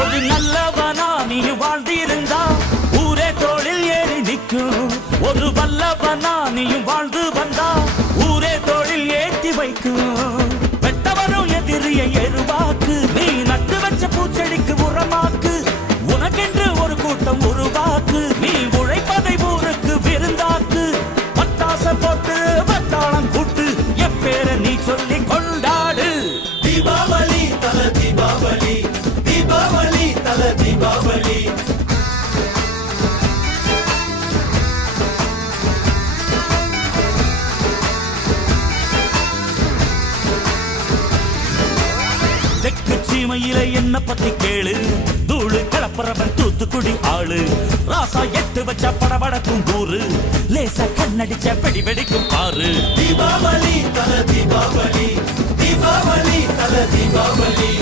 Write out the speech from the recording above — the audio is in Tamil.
ஒரு நல்லவனா நீ வாழ்ந்திருந்தா ஊரே தோளில் ஏறி நிற்கும். ஒரு வல்லவனா நீயும் வாழ்ந்து வந்தா ஊரே தோளில் ஏற்றி வைக்கும். வெட்டவரும் எதிரியை எருவாக்கு, நீ நட்டு வச்ச பூச்செடிக்கு உரமாக்கு. உனக்கென்று ஒரு கூட்டம் உருவாக்கு, நீ உழைப்பதை ஊருக்கு விருந்தாக்கு. பட்டாச போட்டு பட்டாளம் கூட்டு எப்பேர நீ சொல்லி கொண்டாடு. தீபாவளி தல தீபாவளி, தீபாவளி தல தீபாவளி. தெற்கு சீமையில என்ன பத்தி கேளு, தூளு கலப்புறவன் தூத்துக்குடி ஆளு. ராசா எட்டு வச்ச படபடக்கும் கூறு, லேசா கண்ணடிச்ச வெடி வெடிக்கும் பாரு. தீபாவளி தல தீபாவளி, தீபாவளி தல தீபாவளி.